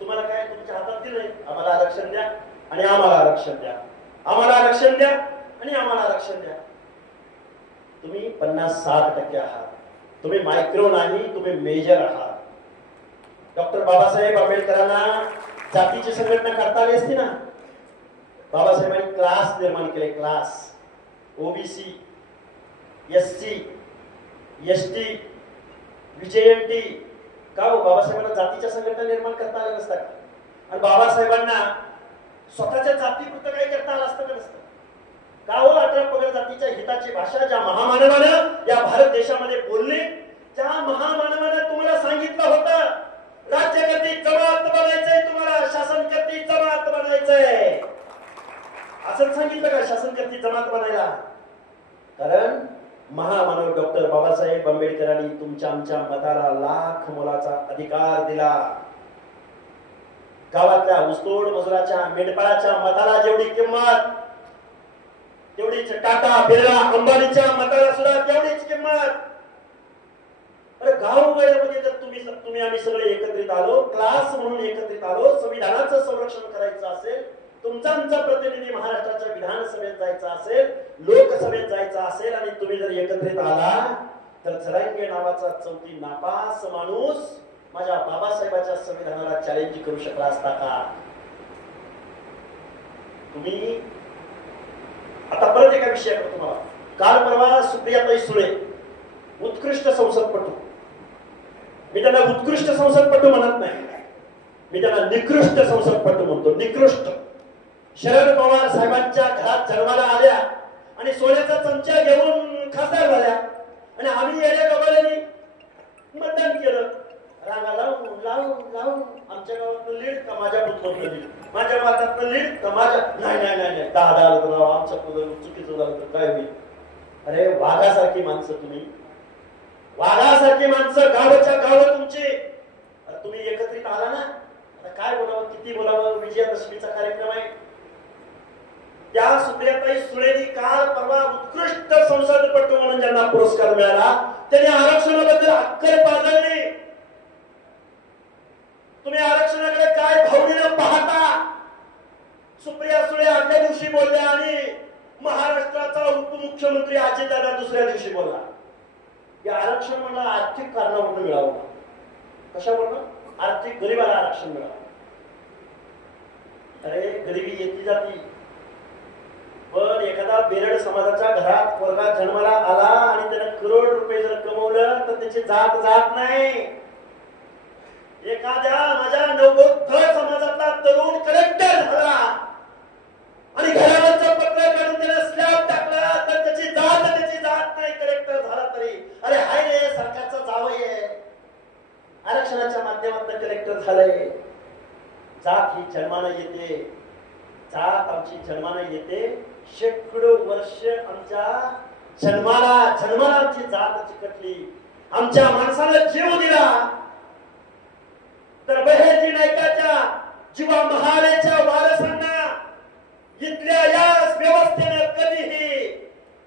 तुम्हाला काय तुमच्या हातात दिलंय, आम्हाला आरक्षण द्या आणि आम्हाला आरक्षण द्या, आम्हाला आरक्षण द्या आणि आम्हाला आरक्षण द्या. तुम्ही 50-60% आहात. तुम्ही मायक्रो नाही, तुम्ही मेजर आहात. डॉक्टर बाबासाहेब आंबेडकरांना जातीची संघटना करता आली असती ना. बाबासाहेबांनी क्लास निर्माण केले, क्लास. ओबीसी, एससी, एसटी, विजयंती. का हो, बाबासाहेबांना जातीच्या संघटना निर्माण करता आल्या नसतात? आणि बाबासाहेबांना स्वतःच्या जातीपुरतं काही करता आलं असतं का नसतं? का हो, 18 पगड जातीच्या हिताची भाषा ज्या महामानवानं या भारत देशामध्ये बोलली, त्या महामानवानं तुम्हाला सांगितलं होतं राज्यकर्ती जमात बनायचंय, तुम्हाला शासनकर्ती जमात बनायचंय. असं सांगितलं का शासनकर्ती जमात बनायला? कारण महामानव डॉक्टर बाबासाहेब आंबेडकरांनी तुमच्या आमच्या मताला लाख मोलाचा अधिकार दिला. गावातल्या ऊसतोड मजुराच्या मेंढपाळाच्या मताला जेवढी किंमत, तेवढीच टाटा बिर्ला अंबानीच्या मताला सुद्धा तेवढीच किंमत. अरे गावोगावामध्ये जर तुम्ही आम्ही सगळे एकत्रित आलो, क्लास म्हणून एकत्रित आलो, संविधानाचं संरक्षण करायचं असेल, तुमचा आमचा प्रतिनिधी महाराष्ट्राच्या विधानसभेत जायचा असेल, लोकसभेत जायचा असेल आणि तुम्ही जर एकत्रित आला तर जरांगे नावाचा चौथी नापास माणूस माझ्या बाबासाहेबांच्या संविधानाला चॅलेंज करू शकला असता का? तुम्ही आता परत एका विषयाकडे तुम्हाला, काल परवा सुप्रियाताई सुळे उत्कृष्ट संसदपटू, मी त्यांना उत्कृष्ट संसदपटू म्हणत नाही, मी त्यांना निकृष्ट संसदपटू म्हणतो. निकृष्ट. शरद पवार साहेबांच्या घरात जन्माला आल्या आणि सोन्याचा चमचा घेऊन खासदार झाल्या आणि आम्ही येण्या गबाळ्यांनी मतदान केलं. रांगा लावून लावून लावून आमच्या गावातलं लीड का माझ्या पुत्रातलं लीड, माझ्या मातातलं लीड का माझ्या, नाही नाही नाही नाही, 10 आलं आमच्या पुढं चुकीचं झालं तर काय होईल? अरे वाघासारखी माणसं तुम्ही, वाघासारखी माणसं, गावाच्या गाव तुमची. तुम्ही एकत्रित आला ना, आता काय बोलावं, किती बोलावं? विजयादशमीचा कार्यक्रम आहे. त्या सुप्रियाताई सुळेंनी काल परवा उत्कृष्ट संसदपटू म्हणून ज्यांना पुरस्कार मिळाला त्यांनी आरक्षणाबद्दल अक्कल बाळगली. तुम्ही आरक्षणाकडे काय भावनेनं पाहता? सुप्रिया सुळे आदल्या दिवशी बोलल्या आणि महाराष्ट्राचा उपमुख्यमंत्री अजितदादा दुसऱ्या दिवशी बोलला. कशावरनं? आर्थिक गरिबाला आरक्षण मिळावं. अरे गरिबी येती जाती, पण एखादा बेरड समाजाच्या घरात पोरगा जन्माला आला आणि त्याने करोड रुपये जर कमवलं तर त्याची जात जात नाही. एखाद्या माझ्या नवबौद्ध समाजातला तरुण कलेक्टर झाला आणि घरावरचं पत्र काढून त्याला स्लॅब टाकला तर त्याची जात नाही कलेक्टर झाला तरी. अरे हाय रे, सरकारचा जावई आहे, आरक्षणाच्या माध्यमातून कलेक्टर झालंय. जात ही जन्मानं येते, जात आमची जन्मानं येते. शेकडो वर्ष आमच्या जन्माला आमची जात चिकटली. आमच्या माणसाला जीव दिला तर बहेरजी नायकाच्या जीवा महालेच्या वारसांना इथल्या या व्यवस्थेने कधीही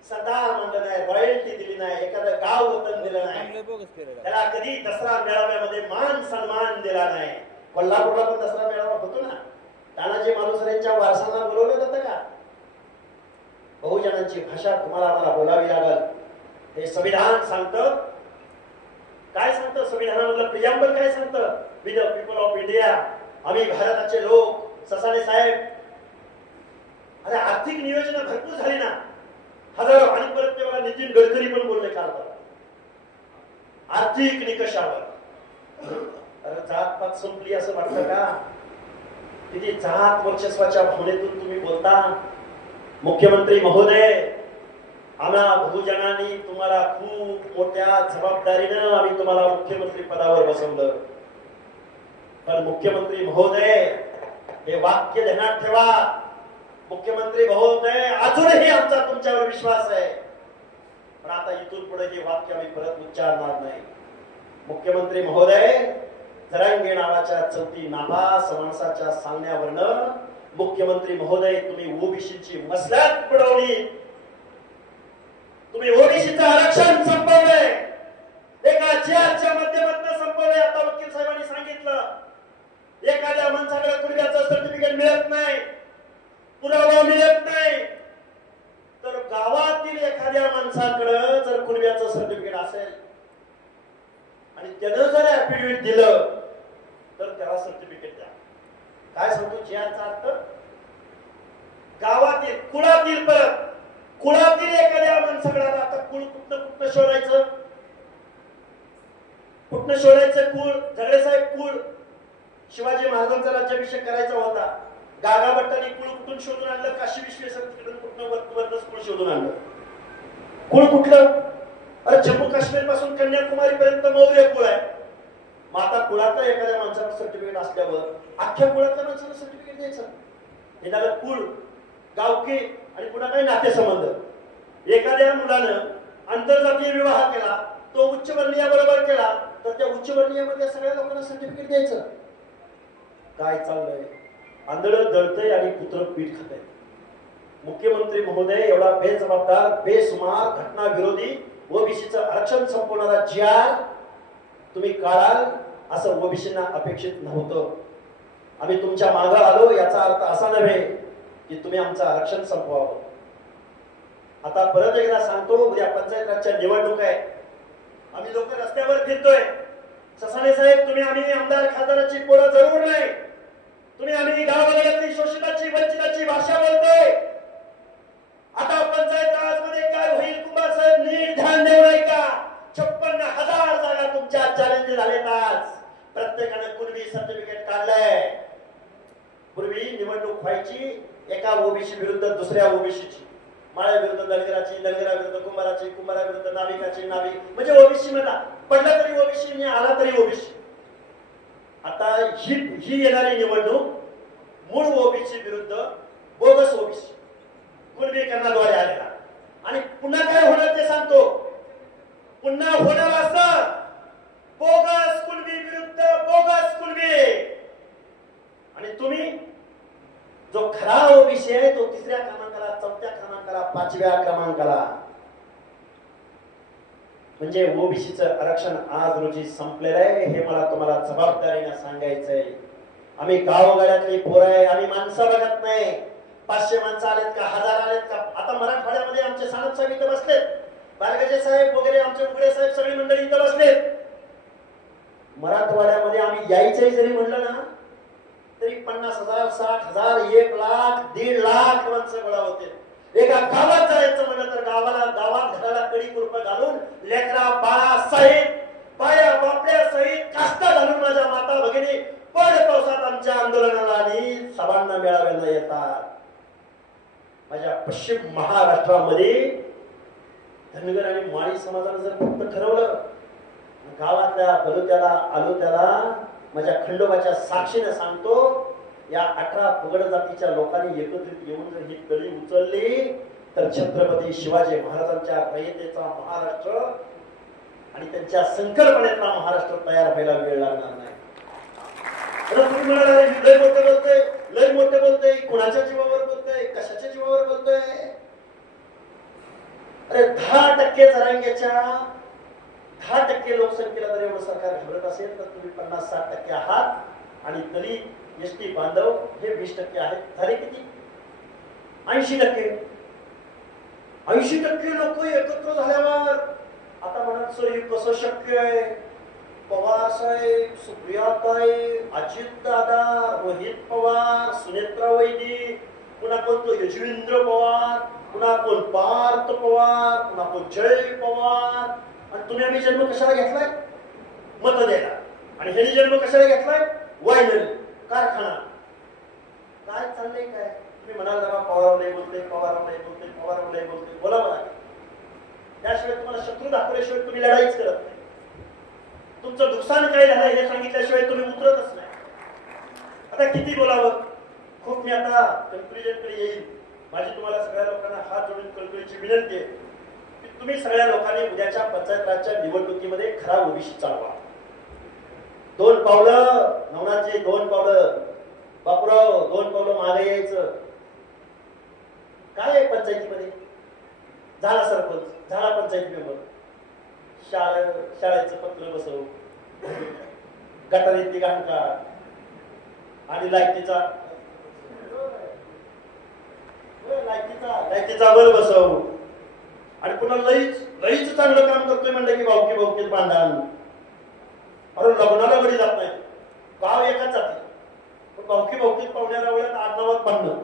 सरदार म्हणलं नाही, रॉयल्टी दिली नाही, एखादं गाव वतन दिलं नाही, त्याला कधी दसरा मेळाव्यामध्ये मान सन्मान दिला नाही. कोल्हापूरला पण दसरा मेळावा होतो ना, तानाजी मालुसरेंच्या वारसांना बोलवलं जातं का? बहुजनांची भाषा तुम्हाला आम्हाला बोलावी लागल. हे संविधान सांगतं. काय सांगतं संविधानामधलं प्रियांबल? काय सांगतं? We the people of India, आम्ही भारताचे लोक. ससाणे साहेब, अरे आर्थिक नियोजन भरपूर झाली ना, हजारो. आणि परत तेव्हा नितीन गडकरी पण बोलले काल आर्थिक निकषावर. अरे जात पात संपली असं वाटतं का? किती जात वर्चस्वाच्या भावनेतून तुम्ही बोलता. मुख्यमंत्री महोदय, आम्हा बहुजनांनी तुम्हाला खूप मोठ्या जबाबदारीनं आम्ही तुम्हाला मुख्यमंत्री पदावर बसवलं. पण मुख्यमंत्री महोदय, हे वाक्य ध्यानात ठेवा. मुख्यमंत्री महोदय, अजूनही आमचा तुमच्यावर विश्वास आहे, पण आता इथून पुढे हे वाक्य आम्ही परत उच्चारणार नाही. मुख्यमंत्री महोदय, जरांगे नावाच्या चौथी नापास माणसाच्या सांगण्यावरनं मुख्यमंत्री महोदय, तुम्ही ओबीसीची मसलत बुडवली, तुम्ही ओबीसीचं आरक्षण संपवलंय, एका चेअरच्या माध्यमातून संपवलंय. आता वकील साहेबांनी सांगितलं, एखाद्या माणसाकडे कुणब्याचं सर्टिफिकेट मिळत नाही, पुरावा मिळत नाही, तर गावातील एखाद्या माणसाकडे जर कुणब्याचं सर्टिफिकेट असेल आणि त्यानं जर ऍफिडेव्हिट दिलं तर त्याला सर्टिफिकेट द्या. काय सांगतो चेअरचा अर्थ? गावातील कुळातील, परत कुळातील एखाद्या माणसाकडे, आता कुळ कुठनं शोधायचं? कुठनं शोधायचं कुळ? झगडे साहेब, कुळ शिवाजी महाराजांचा राज्याभिषेक करायचा होता, गागा भट्टांनी कुळ कुठून शोधून आणलं? काशी विश्वेश्वर तिकडून कुठनं वरच कुळ शोधून आणलं. कुळ कुठलं? अरे जम्मू काश्मीर पासून कन्याकुमारी पर्यंत मौर्य कुळ आहे. मग आता कुळातलं एखाद्या माणसाचं सर्टिफिकेट असल्यावर अख्ख्या कुळातल्या माणसाला सर्टिफिकेट द्यायचं? हे झालं कुळ, गावकी आणि पुन्हा काही नातेसंबंध. एखाद्या मुलानं आंतरजातीय विवाह केला, तो उच्चवर्णीय बरोबर केला, तर त्या उच्चवर्णीय सगळ्या लोकांना सर्टिफिकेट द्यायचं? काय चाललंय? आंधळं दळतंय आणि पुत्र पीठ खातंय. मुख्यमंत्री महोदय, एवढा बेजबाबदार, बेसुमार, घटना विरोधी ओबीसीचं आरक्षण संपवणारा जी.आर तुम्ही काढाल असं ओबीसींना अपेक्षित नव्हतं. आम्ही तुमच्या मागे आलो, याचा अर्थ असा नव्हे की तुम्ही आमचं आरक्षण संपवावं. आता परत एकदा सांगतो, उद्या पंचायत राजच्या निवडणूक आहे, आम्ही लोक रस्त्यावर फिरतोय. ससाणे साहेब, तुम्ही आम्ही आमदार खासदाराची पोरं जरूर नाही, तुम्ही आम्ही गावागाड्यातली शोषिताची वंचिताची भाषा बोलतोय. आता पंचायत राजमध्ये काय होईल? कुंभारसाहेब नीट ध्यान देऊ नये का? 56,000 जागा तुमच्या चॅलेंज झालेत. आज प्रत्येकाने कुणबी सर्टिफिकेट काढलंय. पूर्वी निवडणूक व्हायची एका ओबीसी विरुद्ध दुसऱ्या ओबीसीची, माळ्या विरुद्ध दलगराची, दलगरा विरुद्ध कुंभाराची, कुंभारा विरुद्ध नाभिकाची, नाभिक म्हणजे ओबीसी म्हणा, पडला तरी ओबीसी, आला तरी ओबीसी. आता ही येणारी निवडणूक मूळ ओबीसी विरुद्ध बोगस ओबीसी, कुणबीकरणाद्वारे आलेला. आणि पुन्हा काय होणार ते सांगतो. पुन्हा होणार असं, बोगस कुणबी विरुद्ध बोगस कुणबी. आणि तुम्ही जो खरा ओबीसी आहे तो 3ऱ्या क्रमांकाला, 4थ्या क्रमांकाला, 5व्या क्रमांकाला. म्हणजे ओबीसीचं आरक्षण आज रोजी संपलेलं आहे, हे मला तुम्हाला जबाबदारीने सांगायचंय. आम्ही गावगाड्यातली पोरं आहे, आम्ही माणसं बघत नाही. 500 माणसं आलेत का, 1000 आलेत का? आता मराठवाड्यामध्ये आमचे सानप साहेब इथं बसलेत, बारगजे साहेब वगैरे, आमचे उघडे साहेब, सगळी मंडळी इथं बसलेत. मराठवाड्यामध्ये आम्ही यायचंय जरी म्हणलं ना तरी 50,000, 60,000, 1,00,000, 1.5 लाख माणसं गोळा होते. एका गावात जायचं म्हणलं तर गावात घराला कडी कुरपं घालून लेकरा बाळा सहित बाया बापड्या सहित कास्ता घालून माझ्या माता भगिनी पड पावसात आमच्या आंदोलनाला आणि सभांना मेळाव्याला येतात. माझ्या पश्चिम महाराष्ट्रामध्ये धनगर आणि माळी समाजानं जर फक्त ठरवलं गावातल्या बलुत्याला आलोत्याला माझ्या खंडोबाच्या साक्षीने सांगतो या 18 फुगड जातीच्या लोकांनी एकत्रित येऊन जर ही कळी उचलली तर छत्रपती शिवाजी महाराजांच्या रयतेचा महाराष्ट्र आणि त्यांच्या संकल्पनेतला महाराष्ट्र तयार व्हायला वेळ लागणार नाही. तुम्ही म्हणाला लय मोठे बोलतोय कुणाच्या जीवावर बोलतोय कशाच्या जीवावर बोलतोय. अरे 10% जरांग्याच्या 10% लोकसंख्येला जर एवढं सरकार घाबरत असेल तर तुम्ही 50-60% आहात आणि तरी एसटी बांधव हे 20% आहेत. झाले किती? 80%. 80% लोक एकत्र झाल्यावर आता म्हणत सर हे कसं शक्य आहे. पवार साहेब, सुप्रियाताई, अजित दादा, रोहित पवार, सुनेत्रा वैदी, पुन्हा कोण तो यशवेंद्र पवार, पुन्हा कोण पार्थ पवार, पुन्हा कोण जय पवार. आणि तुम्ही आम्ही जन्म कशाला घेतलाय? मत द्यायला. आणि ह्यानी जन्म कशाला घेतलाय? वायनरी कारखाना. काय चाललंय काय? तुम्ही म्हणाल ना पवार नाही बोलते, पवार नाही बोलते, पवार नाही बोलते, बोला मला. त्याशिवाय तुम्हाला शत्रू दाखवल्याशिवाय तुम्ही लढाईच करत नाही. तुमचं नुकसान काय झालं हे सांगितल्याशिवाय तुम्ही उतरतच नाही. आता किती बोलावं? खूप मी आता कन्क्लुजनकडे येईल. माझी तुम्हाला सगळ्या लोकांना हात जोडून कळकळीची विनंती आहे की तुम्ही सगळ्या लोकांनी उद्याच्या पंचायत राजच्या निवडणुकीमध्ये खरा ओबीसी चालवा. 2 पावलं नवनाथजी, 2 पावलं बापूराव, 2 पावलं मागे यायचं. काय आहे पंचायतीमध्ये? झाला सरपंच, झाला पंचायत मेंबर, शाळेचं पत्र बसव, गटारीतली घाण काढ आणि लाईटीचा बल बसव. आणि पुन्हा लईच चांगलं काम करतोय म्हणलं की भावकीत भांडण. अरे लग्नाला गडी जात नाही, गाव एकाच जाती पण भावकीत पाहुण्याला वेळात आडनावात भांडण.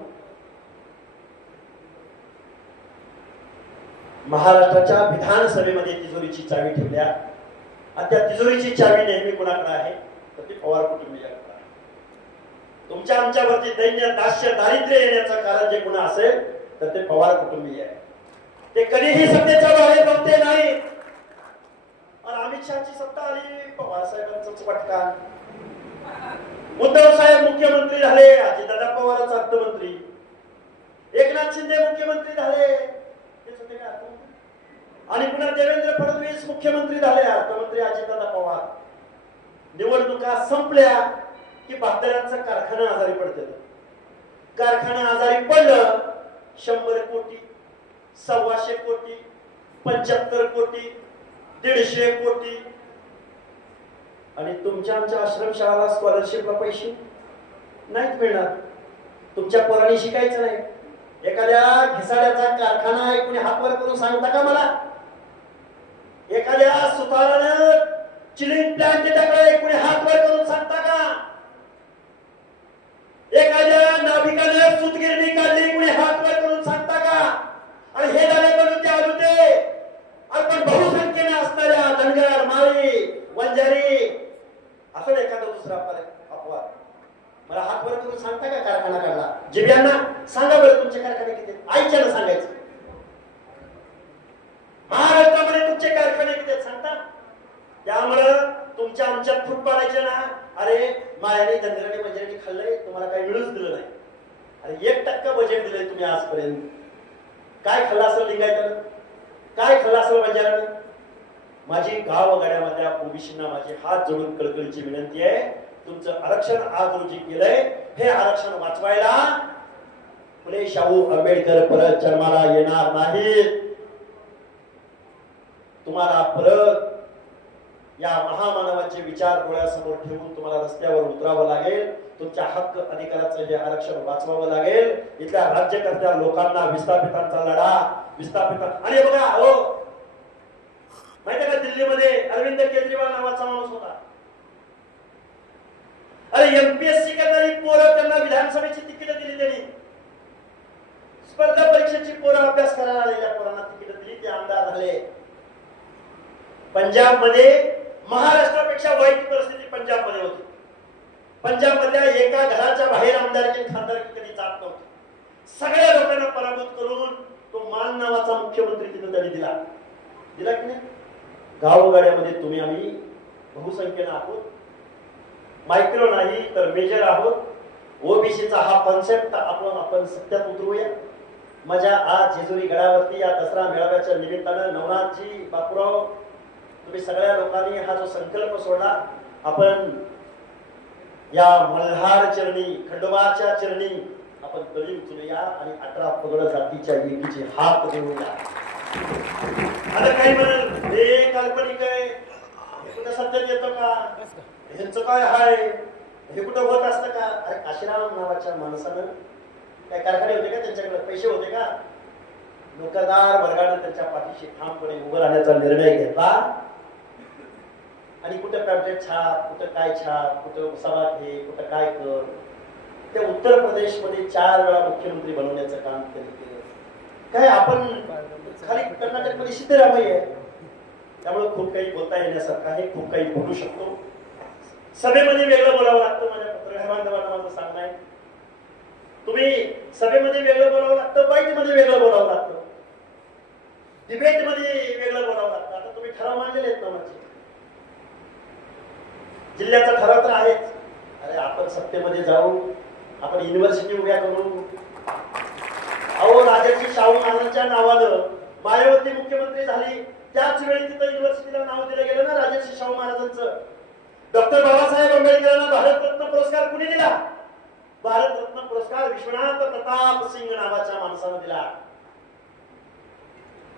महाराष्ट्राच्या विधानसभेमध्ये तिजोरीची चावी ठेवल्या आणि त्या तिजोरीची चावी नेहमी कुणाकडे आहे तर ती पवार कुटुंबियाकडे आहे. तुमच्या आमच्यावरती दैन्य दास्य दारिद्र्य येण्याचं कारण जे कुणा असेल तर ते पवार कुटुंबीय आहे. ते कधीही सत्तेच्या बाहेर बघते नाही. आणि अमित शहाची सत्ता आली, पवार साहेबांचं पटका. उद्धव साहेब मुख्यमंत्री झाले, अजितदादा पवारच अर्थमंत्री. एकनाथ शिंदे मुख्यमंत्री झाले आणि पुन्हा देवेंद्र फडणवीस मुख्यमंत्री झाले, अर्थमंत्री अजितदादा पवार. निवडणुका संपल्या की बांधऱ्यांचा कारखाना आजारी पडते. कारखाना आजारी पडलं 100 कोटी, 125 कोटी, 75 कोटी, 150 कोटी. आणि तुमच्या आमच्या आश्रमशाळाला स्कॉलरशिपला पैसे नाहीत मिळणार. तुमच्या पोरांनी शिकायचं नाही. एखाद्या घिसाड्याचा कारखाना आहे कोणी हातवर करून सांगता का मला? एखाद्या सुतारानं चिलिंग प्लांट त्याकडे कोणी हातवर करून सांगता का? एखाद्या नाभिकाने सूतगिरणी काढली कोणी हातवर करून सांगता का? आणि हे झाले म्हणून ते आलो ते आपण बहुसंख्येने असणाऱ्या धनगर, माळी, वंजारी असं एखादा दुसरा अपवाद मला हातवर करून सांगता का कारखाना काढला? जिब्यांना सांगा बरं तुमचे कारखाने किती? आईच्यानं सांगायचं. महाराष्ट्रामध्ये तुमचे कारखाने किती सांगता? त्यामुळं तुमच्या आमच्यात फूट पाडायचे ना. अरे मायाने धनगराने वंजाराने खाल्लंय, तुम्हाला काही मिळूच दिलं नाही. अरे 1% बजेट दिलंय तुम्ही आजपर्यंत. काय खाल्लं असेल लिंगायतानं? काय खाल्लं असेल वंजारानं? माझी गावगाड्यामधल्या ओबीसींना माझी हात जोडून कळकळीची विनंती आहे. तुमचं आरक्षण आज रोजी केलंय, हे आरक्षण वाचवायला फुले शाहू आंबेडकर परत जन्माला येणार नाहीत. तुम्हाला परत या महामानवाचे विचार डोळ्यासमोर ठेवून तुम्हाला रस्त्यावर उतरावं लागेल. तुमच्या हक्क अधिकाराचं हे आरक्षण वाचवावं लागेल. इथल्या राज्यकर्त्या लोकांना विस्थापितांचा लढा आणि बघा हो माहिती का दिल्लीमध्ये अरविंद केजरीवाल नावाचा माणूस होता. एमपीएससी करणारी पोरं त्यांना विधानसभेची तिकीट दिली त्यांनी. स्पर्धा परीक्षेची पोरं अभ्यास करायला आलेल्या पोरांना तिकीट दिली, ते आमदार झाले. पंजाब मध्ये महाराष्ट्रापेक्षा वाईट परिस्थिती पंजाब मध्ये होती. पंजाब मधल्या एका घराच्या बाहेर आमदारकी खासदारकी कधी जात नव्हती. सगळ्या लोकांना पराभूत करून तो मान नावाचा मुख्यमंत्री तिथं त्यांनी दिला की नाही. गावगाड्यामध्ये तुम्ही आम्ही बहुसंख्येनं आहोत, मायक्रो नाही तर मेजर आहोत. ओबीसीचा हा कॉन्सेप्ट आपण सत्यात उतरूया. माझ्या आज जेजुरी गडावरती या दसरा मेळाव्याच्या निमित्तानं नवनाथजी, बापूराव, तुम्ही सगळ्या लोकांनी हा जो संकल्प सोडला, आपण या मल्हार चरणी, खंडोबाच्या चरणी आपण तळी उचलूया आणि 18 पगड जातीच्या एकीची हात देऊया. आता काही म्हणाल हे काल्पनिक आहे, हे कुठं सत्यात येतं का, ह्यांचं काय आहे, हे कुठं होत असतं का. अरे काशीराम नावाच्या माणसानं काय कारखाने होते का, त्यांच्याकडे पैसे होते का. नोकरदार वर्गाने त्यांच्या पाठीशी ठामपणे उभं राहण्याचा निर्णय घेतला आणि कुठं पॅम्पलेट छाप, कुठं काय छाप, कुठं सभा घे, कुठं काय कर. त्या उत्तर प्रदेशमध्ये 4 वेळा मुख्यमंत्री बनवण्याचं काम त्यांनी केलं. काय आपण खाली कर्नाटकमध्ये सिद्धरामय्या आहे, त्यामुळे खूप काही बोलता येण्यासारखं आहे, खूप काही बोलू शकतो. सभेमध्ये वेगळं बोलावं लागतं. माझ्या पत्रकार बांधवांना माझं सांगणं आहे, तुम्ही सभेमध्ये वेगळं बोलावं लागतं, बाईटमध्ये वेगळं बोलावं लागतं, डिबेटमध्ये वेगळं बोलावं लागतं. आता तुम्ही ठराव मांडलेले आहेत ना, माझे जिल्ह्याचा ठराव तर आहेच. अरे आपण सत्तेमध्ये जाऊ, आपण युनिव्हर्सिटी उभ्या करू. अहो राजर्षी शाहू महाराजांच्या नावानं मायावती मुख्यमंत्री झाली, त्याच वेळी तिथं युनिव्हर्सिटीला नाव दिलं गेलं ना राजर्षी शाहू महाराजांचं. डॉक्टर बाबासाहेब आंबेडकरांना भारतरत्न पुरस्कार कुणी दिला? भारतरत्न पुरस्कार विश्वनाथ प्रताप सिंग नावाच्या माणसानं दिला.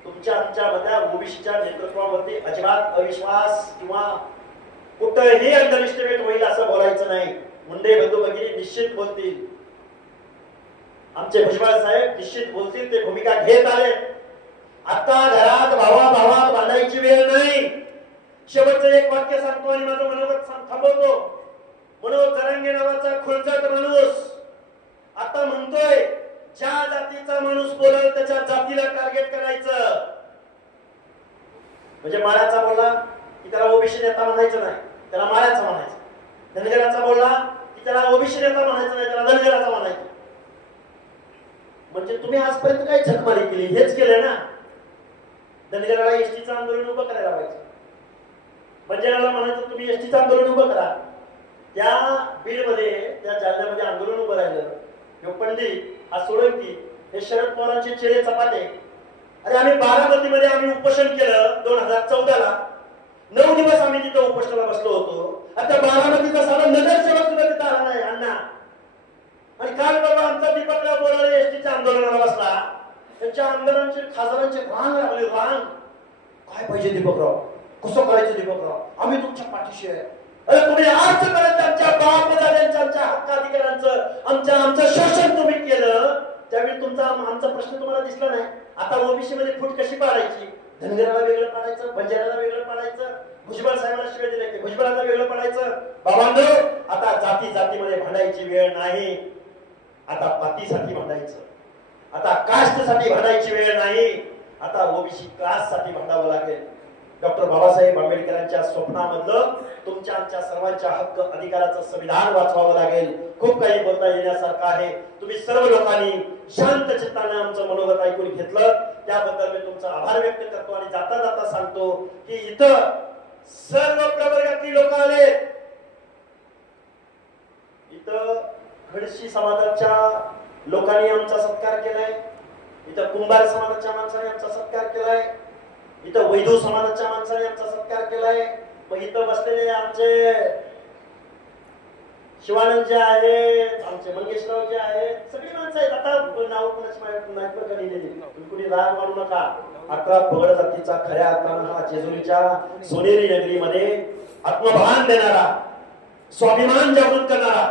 तुमच्या आमच्या ओबीसीच्या नेतृत्वावरती अजिबात अविश्वास किंवा कुठंही अंडरएस्टिमेट होईल असं बोलायचं नाही. मुंडे बंधू भगिनी निश्चित बोलतील, आमचे भुजबळ साहेब निश्चित बोलतील, ते भूमिका घेत आले. आता घरात भावात भांडायची वेळ नाही. शेवटचं एक वाक्य सांगतो आणि माझं मनोगत थांबवतो. मनोज जरांगे नावाचा खुळचट माणूस आता म्हणतोय ज्या जातीचा माणूस बोलल त्याच्या जातीला टार्गेट करायचं. म्हणजे माळ्याचा बोलला की त्याला ओबीसी नेता म्हणायचं नाही, त्याला माळ्याचा म्हणायचं. धनगराचा बोलला की त्याला ओबीसी नेता म्हणायचं नाही, त्याला धनगराचा म्हणायचं. म्हणजे तुम्ही आजपर्यंत काय झकमारी केली? हेच केलंय ना. धनगराला एसटीचं आंदोलन उभं करायला लावायचं, बंजाराला म्हणायचं तुम्ही एसटीचं आंदोलन उभं करा. त्या बीडमध्ये, त्या जालन्यामध्ये आंदोलन उभं राहिलं. हे पंडित, हा सोळंकी, हे शरद पवारांचे चेले चपाटे. अरे आम्ही बारामतीमध्ये आम्ही उपोषण केलं 2014ला. 9 दिवस आम्ही तिथं उपोषणाला बसलो होतो. आता बारामतीचा सारा नगरसेवक सुद्धा तिथं आला नाही अण्णा. आणि काल बाबा आमचा दीपकराव बोराडे एसटीच्या आंदोलनाला बसला. त्यांच्या आमदारांचे खासदारांचे रांग लागले, रांग. काय पाहिजे दीपकराव, कसं करायचं दीपकराव, आम्ही तुमच्या पाठीशी आहे. अरे तुम्ही आज पर्यंत आमच्या बापदाद्यांच्या, आमच्या हक्काधिकारांचं, आमचं शोषण तुम्ही केलं, त्यावेळी तुमचा आमचा प्रश्न तुम्हाला दिसला नाही. आता ओबीसी मध्ये फूट कशी पाडायची? धनगराला वेगळं पाडायचं, बंजाराला वेगळं पाडायचं, भुजबळ साहेबांना शिवाय दिले की भुजबळाला वेगळं पाडायचं. बाबांनो, आता जातीमध्ये भांडायची वेळ नाही. आता पातीसाठी भांडायचं, आता कास्टसाठी भांडायची वेळ नाही. आता ओबीसी कास्टसाठी भांडावं लागेल. डॉक्टर बाबासाहेब आंबेडकरांच्या स्वप्नामधलं तुमच्या आमच्या सर्वांच्या हक्क अधिकाराचं संविधान वाचवावं लागेल. खूप काही बोलता येण्यासारखं आहे. तुम्ही सर्व लोकांनी शांत चित्ताने आमचं मनोगत ऐकून घेतलं, त्याबद्दल मी तुमचा आभार व्यक्त करतो. आणि जाता जाता सांगतो की इथं सर्व प्रवर्गातली लोक आले. इथं खडशी समाजाच्या लोकांनी आमचा सत्कार केलाय, इथं कुंभार समाजाच्या माणसाने आमचा सत्कार केलाय, इथं वैधू समाजाच्या माणसाने आमचा सत्कार केलाय. मग इथं बसलेले आमचे शिवानंद जे आहेत, आमचे मंगेशराव जे आहेत, सगळी माणसं आहेत. आता नाव कुणी राग मानू नका. 18 पगड जातीचा खऱ्या अर्थानं हा जेजुरीच्या सोनेरी नगरीमध्ये आत्मभान देणारा, स्वाभिमान जागृत करणारा,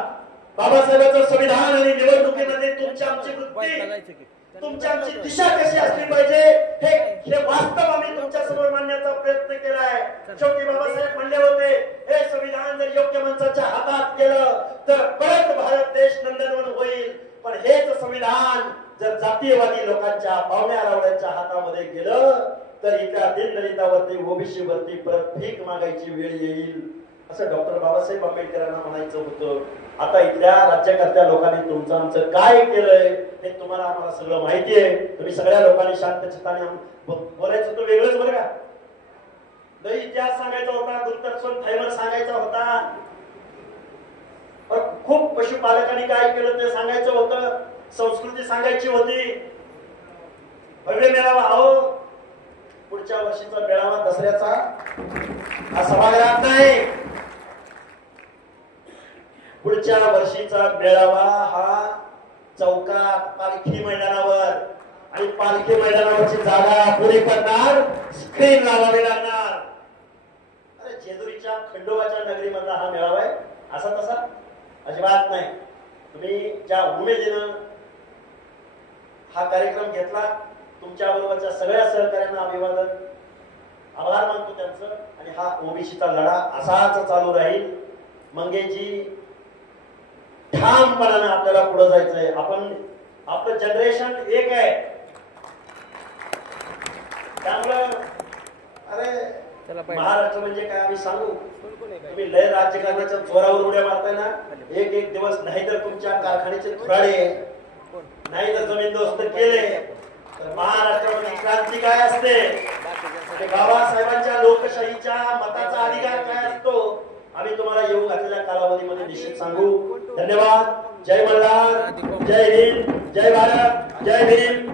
बाबासाहेबांचं संविधान आणि निवडणुकीमध्ये तुमची आमची वृत्ती, तुमची आमची दिशा कशी असली पाहिजे हे वास्तव आम्ही तुमच्या समोर मांडण्याचा प्रयत्न केलाय. शेवटी बाबासाहेब म्हणले होते, हे संविधान जर योग्य माणसाच्या हातात केलं तर परत भारत देश नंदनवन होईल. पण हेच संविधान जर जातीयवादी लोकांच्या पावण्या रावड्यांच्या हातामध्ये गेलं तर इथल्या दीनदलितावरती ओबीसी वरती परत भीक मागायची वेळ येईल असं डॉक्टर बाबासाहेब आंबेडकरांना म्हणायचं होतं. आता इथल्या राज्यकर्त्या लोकांनी तुमचं आमचं काय केलंय हे तुम्हाला आम्हाला सगळं माहिती आहे. तुम्ही सगळ्या लोकांनी शांत चित्ताने बोलायचं होतं वेगळंच बरं का. लई इतिहास सांगायचा होता, दुर्दर्शन फायबर सांगायचा होता, खूप पशुपालकांनी काय केलं ते सांगायचं होतं, संस्कृती सांगायची होती. भव्य मेळावा अहो पुढच्या वर्षीचा मेळावा दसऱ्याचा हा सभागृहात नाही, पुढच्या वर्षीचा मेळावा हा चौकात पालखी मैदानावर, आणि पालखी मैदानावरची जागा पुरी करणार, स्क्रीन लावावी लागणार. अरे जेजुरीच्या खंडोबाच्या नगरीमधला हा मेळावा आहे असा तसा अजिबात नाही. तुम्ही ज्या उमेदीनं हा कार्यक्रम घेतला तुमच्या बरोबरच्या सगळ्या सहकार्यांना अभिवादन, आभार मानतो त्यांचं. आणि हा ओबीसीचा लढा असाच चालू राहील. मंगेशजी ठामपणाने आपल्याला पुढे जायचंय. आपण आपलं जनरेशन एक आहे त्यामुळं अरे महाराष्ट्र म्हणजे काय आम्ही सांगू. तुम्ही लय राज्यकारणाच्या जोरावर उड्या मारताय ना, एक एक दिवस नाही तर तुमच्या कारखान्याचे धुराडे नाही तर जमीनदोस्त केले तर महाराष्ट्रामध्ये क्रांती काय असते, बाबासाहेबांच्या लोकशाहीच्या मताचा अधिकार काय असतो आम्ही तुम्हाला येऊ घातलेल्या कालावधीमध्ये निश्चित सांगू. धन्यवाद. जय मल्हार, जय हिंद, जय भारत, जय भीम.